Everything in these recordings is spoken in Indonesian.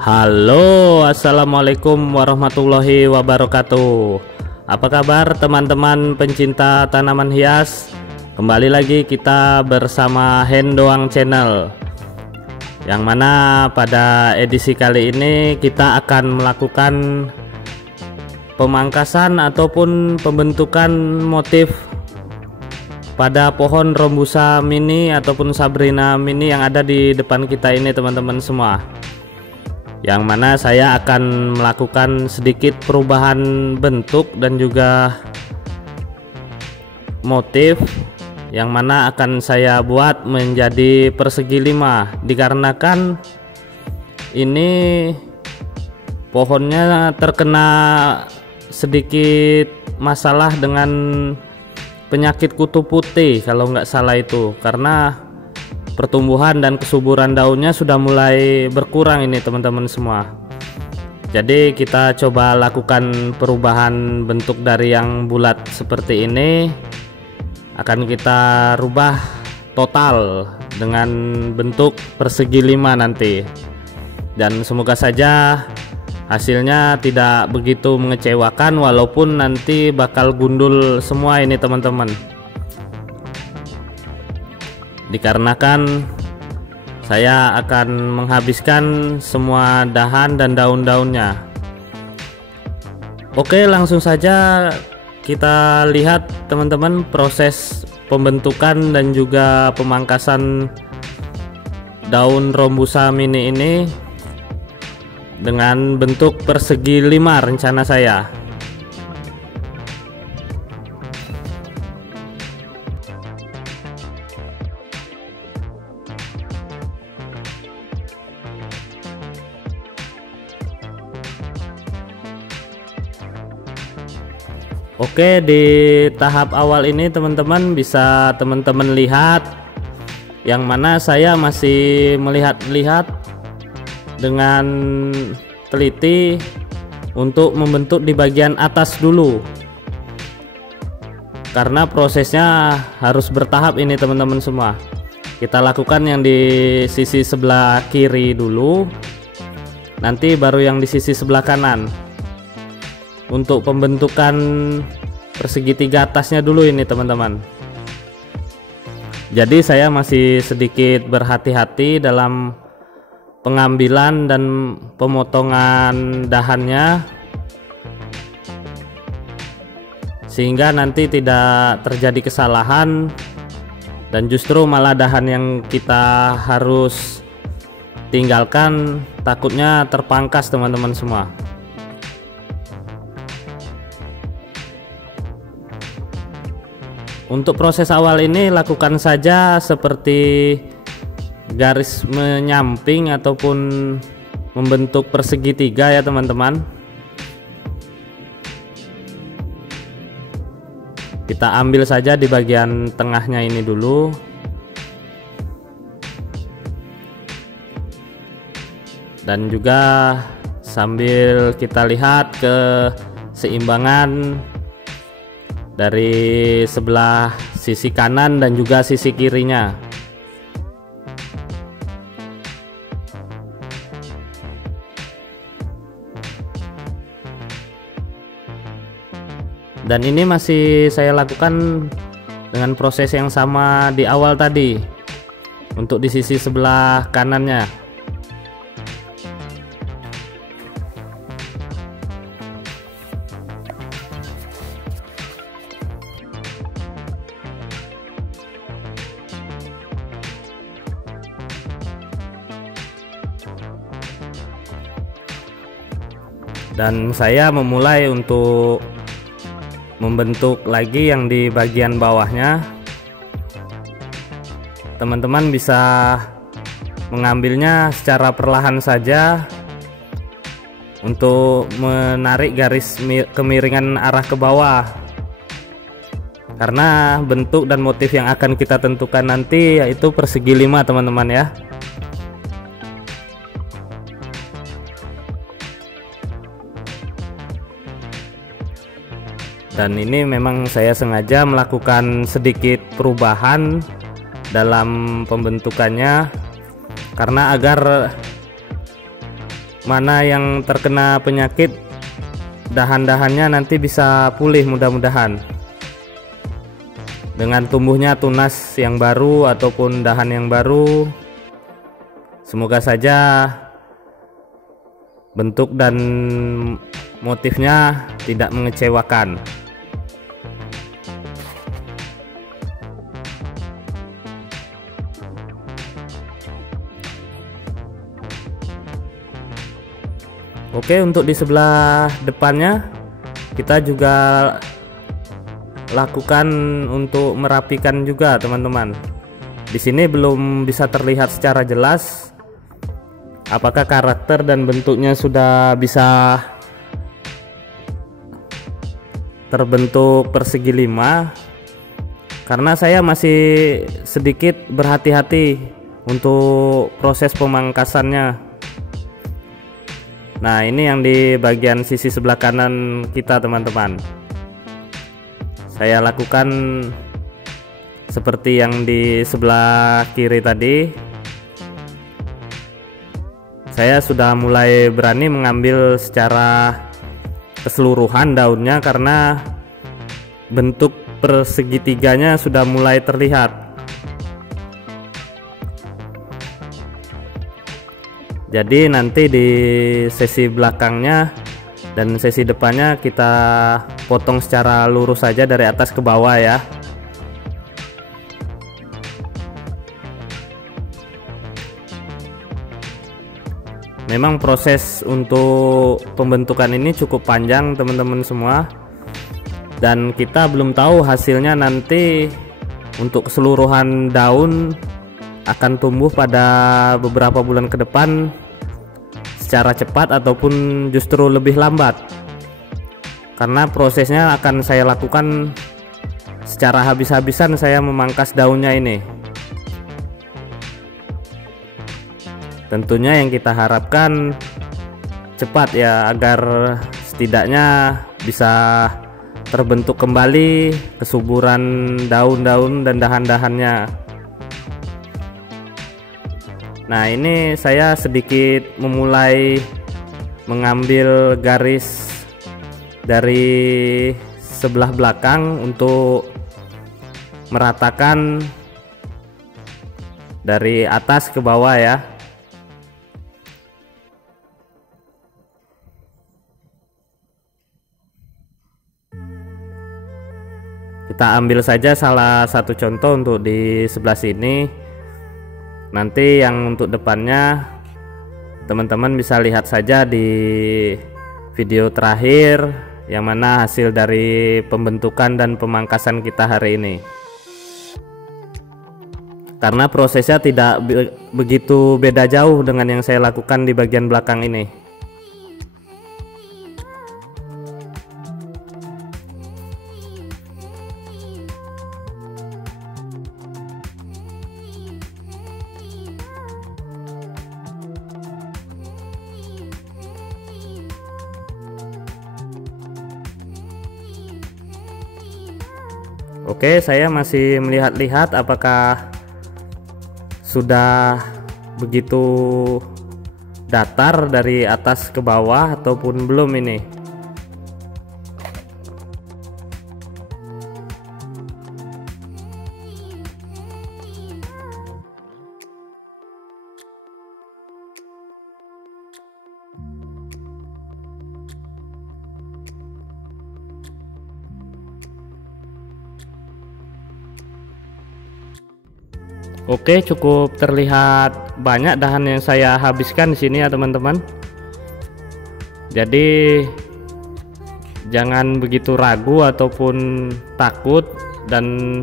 Halo, assalamualaikum warahmatullahi wabarakatuh. Apa kabar teman-teman pencinta tanaman hias? Kembali lagi kita bersama Hendoang Channel, yang mana pada edisi kali ini kita akan melakukan pemangkasan ataupun pembentukan motif pada pohon Rombusa mini ataupun Sabrina mini yang ada di depan kita ini, teman-teman semua. Yang mana saya akan melakukan sedikit perubahan bentuk dan juga motif, yang mana akan saya buat menjadi persegi 5, dikarenakan ini pohonnya terkena sedikit masalah dengan penyakit kutu putih kalau nggak salah itu, karena pertumbuhan dan kesuburan daunnya sudah mulai berkurang ini, teman-teman semua. Jadi kita coba lakukan perubahan bentuk dari yang bulat seperti ini, akan kita rubah total dengan bentuk persegi 5 nanti, dan semoga saja hasilnya tidak begitu mengecewakan, walaupun nanti bakal gundul semua ini, teman-teman, dikarenakan saya akan menghabiskan semua dahan dan daun-daunnya. Oke, langsung saja kita lihat, teman-teman, proses pembentukan dan juga pemangkasan daun Rombusa mini ini dengan bentuk persegi 5 rencana saya. Oke, di tahap awal ini teman-teman bisa teman-teman lihat, yang mana saya masih melihat-lihat dengan teliti untuk membentuk di bagian atas dulu, karena prosesnya harus bertahap ini, teman-teman semua. Kita lakukan yang di sisi sebelah kiri dulu, nanti baru yang di sisi sebelah kanan. Untuk pembentukan persegi 3 atasnya dulu ini, teman-teman. Jadi saya masih sedikit berhati-hati dalam pengambilan dan pemotongan dahannya, sehingga nanti tidak terjadi kesalahan dan justru malah dahan yang kita harus tinggalkan takutnya terpangkas, teman-teman semua. Untuk proses awal ini lakukan saja seperti garis menyamping ataupun membentuk persegi 3 ya, teman-teman. Kita ambil saja di bagian tengahnya ini dulu. Dan juga sambil kita lihat keseimbangan dari sebelah sisi kanan dan juga sisi kirinya. Dan ini masih saya lakukan dengan proses yang sama di awal tadi untuk di sisi sebelah kanannya. Dan saya memulai untuk membentuk lagi yang di bagian bawahnya. Teman-teman bisa mengambilnya secara perlahan saja untuk menarik garis kemiringan arah ke bawah, karena bentuk dan motif yang akan kita tentukan nanti yaitu persegi 5, teman-teman ya. Dan ini memang saya sengaja melakukan sedikit perubahan dalam pembentukannya, karena agar mana yang terkena penyakit, dahan-dahannya nanti bisa pulih mudah-mudahan dengan tumbuhnya tunas yang baru ataupun dahan yang baru. Semoga saja bentuk dan motifnya tidak mengecewakan. Oke, untuk di sebelah depannya kita juga lakukan untuk merapikan juga teman-teman. Di sini belum bisa terlihat secara jelas apakah karakter dan bentuknya sudah bisa terbentuk persegi 5, karena saya masih sedikit berhati-hati untuk proses pemangkasannya. Nah, ini yang di bagian sisi sebelah kanan kita teman-teman. Saya lakukan seperti yang di sebelah kiri tadi. Saya sudah mulai berani mengambil secara keseluruhan daunnya karena bentuk persegitiganya sudah mulai terlihat. Jadi nanti di sesi belakangnya dan sesi depannya kita potong secara lurus saja dari atas ke bawah ya. Memang proses untuk pembentukan ini cukup panjang teman-teman semua, dan kita belum tahu hasilnya nanti untuk keseluruhan daun akan tumbuh pada beberapa bulan ke depan secara cepat ataupun justru lebih lambat, karena prosesnya akan saya lakukan secara habis-habisan. Saya memangkas daunnya ini. Tentunya yang kita harapkan cepat ya, agar setidaknya bisa terbentuk kembali kesuburan daun-daun dan dahan-dahannya. Nah, ini saya sedikit memulai mengambil garis dari sebelah belakang untuk meratakan dari atas ke bawah ya. Kita ambil saja salah satu contoh untuk di sebelah sini. Nanti yang untuk depannya teman-teman bisa lihat saja di video terakhir, yang mana hasil dari pembentukan dan pemangkasan kita hari ini. Karena prosesnya tidak begitu beda jauh dengan yang saya lakukan di bagian belakang ini. Oke, saya masih melihat-lihat apakah sudah begitu datar dari atas ke bawah ataupun belum ini. Oke, cukup terlihat banyak dahan yang saya habiskan di sini ya teman-teman. Jadi jangan begitu ragu ataupun takut, dan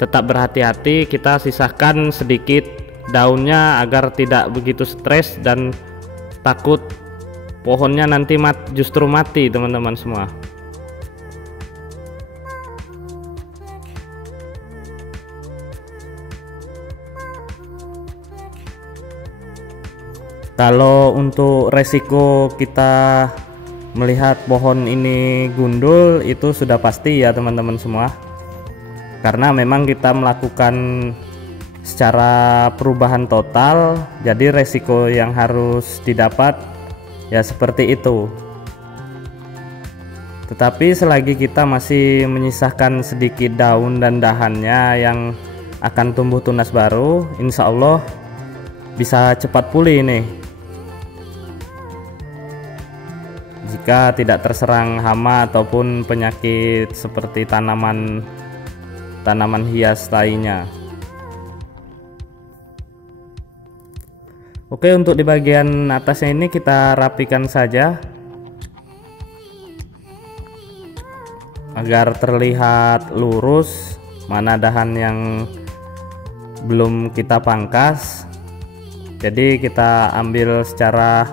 tetap berhati-hati. Kita sisahkan sedikit daunnya agar tidak begitu stres dan takut pohonnya nanti justru mati teman-teman semua. Kalau untuk resiko kita melihat pohon ini gundul itu sudah pasti ya teman-teman semua, karena memang kita melakukan secara perubahan total, jadi resiko yang harus didapat Ya seperti itu. Tetapi selagi kita masih menyisakan sedikit daun dan dahannya yang akan tumbuh tunas baru, insya Allah bisa cepat pulih nih. Jika tidak terserang hama ataupun penyakit seperti tanaman hias lainnya. Oke, untuk di bagian atasnya ini kita rapikan saja agar terlihat lurus mana dahan yang belum kita pangkas. Jadi kita ambil secara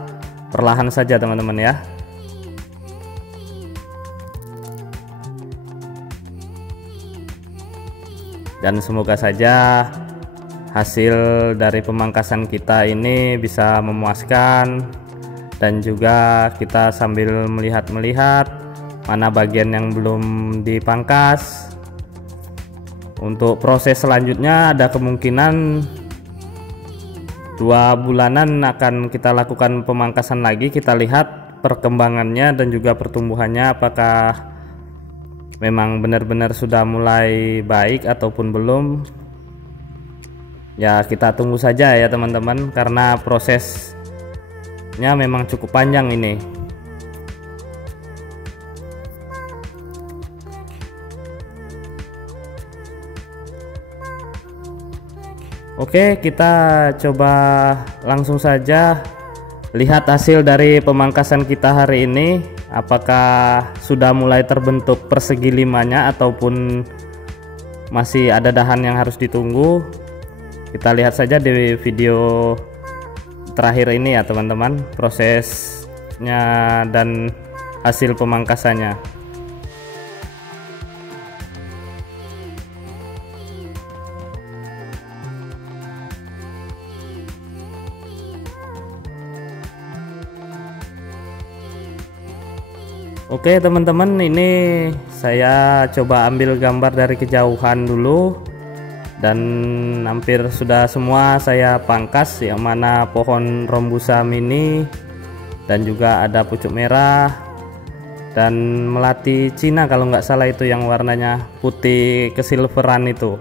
perlahan saja teman-teman ya. Dan semoga saja hasil dari pemangkasan kita ini bisa memuaskan, dan juga kita sambil melihat-melihat mana bagian yang belum dipangkas. Untuk proses selanjutnya ada kemungkinan 2 bulanan akan kita lakukan pemangkasan lagi. Kita lihat perkembangannya dan juga pertumbuhannya, apakah memang benar-benar sudah mulai baik ataupun belum. Ya kita tunggu saja ya teman-teman, karena prosesnya memang cukup panjang ini. Oke, kita coba langsung saja lihat hasil dari pemangkasan kita hari ini. Apakah sudah mulai terbentuk persegi limanya ataupun masih ada dahan yang harus ditunggu. Kita lihat saja di video terakhir ini ya teman-teman, prosesnya dan hasil pemangkasannya. Oke teman-teman, ini saya coba ambil gambar dari kejauhan dulu, dan hampir sudah semua saya pangkas, yang mana pohon Rombusa mini dan juga ada pucuk merah dan melati Cina kalau nggak salah, itu yang warnanya putih kesilveran itu.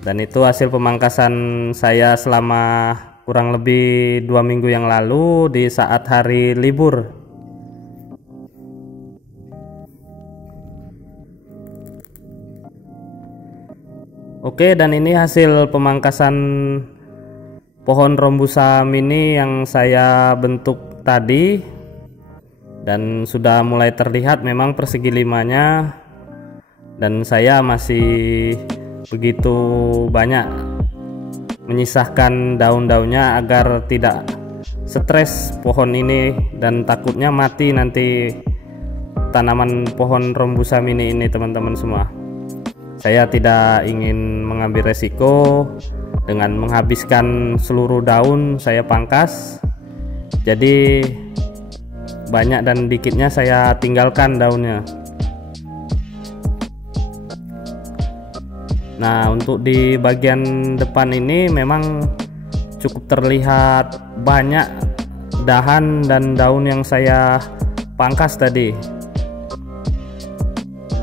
Dan itu hasil pemangkasan saya selama kurang lebih 2 minggu yang lalu di saat hari libur. Oke, dan ini hasil pemangkasan pohon Rombusa mini yang saya bentuk tadi, dan sudah mulai terlihat memang persegi limanya, dan saya masih begitu banyak menyisahkan daun-daunnya agar tidak stres pohon ini, dan takutnya mati nanti tanaman pohon Rombusa mini ini teman-teman semua. Saya tidak ingin mengambil resiko dengan menghabiskan seluruh daun saya pangkas, jadi banyak dan dikitnya saya tinggalkan daunnya. Nah, untuk di bagian depan ini memang cukup terlihat banyak dahan dan daun yang saya pangkas tadi,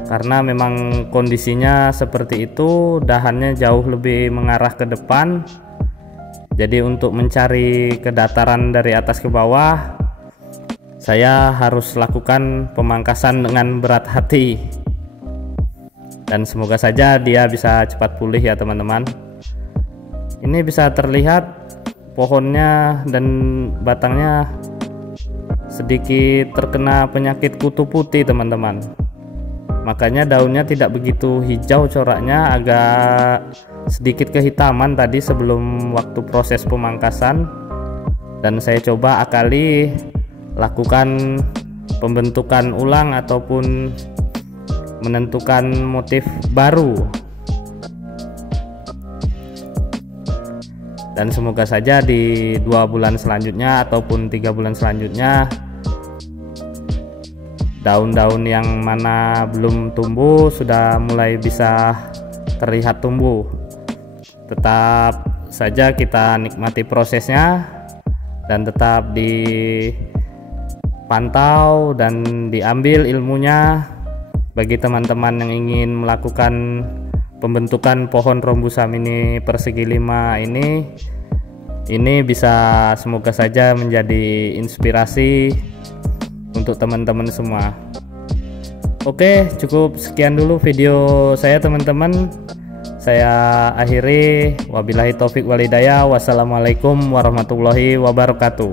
karena memang kondisinya seperti itu, dahannya jauh lebih mengarah ke depan. Jadi untuk mencari kedataran dari atas ke bawah, saya harus lakukan pemangkasan dengan berat hati, dan semoga saja dia bisa cepat pulih ya teman-teman. Ini bisa terlihat pohonnya dan batangnya sedikit terkena penyakit kutu putih teman-teman. Makanya daunnya tidak begitu hijau coraknya, agak sedikit kehitaman tadi sebelum waktu proses pemangkasan. Dan saya coba akali lakukan pembentukan ulang ataupun menentukan motif baru. Dan semoga saja di 2 bulan selanjutnya ataupun 3 bulan selanjutnya, daun-daun yang mana belum tumbuh sudah mulai bisa terlihat tumbuh. Tetap saja kita nikmati prosesnya, dan tetap dipantau dan diambil ilmunya. Bagi teman-teman yang ingin melakukan pembentukan pohon Rhombusa mini persegi 5 ini bisa, semoga saja menjadi inspirasi untuk teman-teman semua. Oke, cukup sekian dulu video saya teman-teman. Saya akhiri, wabillahi taufik walhidayah. Wassalamualaikum warahmatullahi wabarakatuh.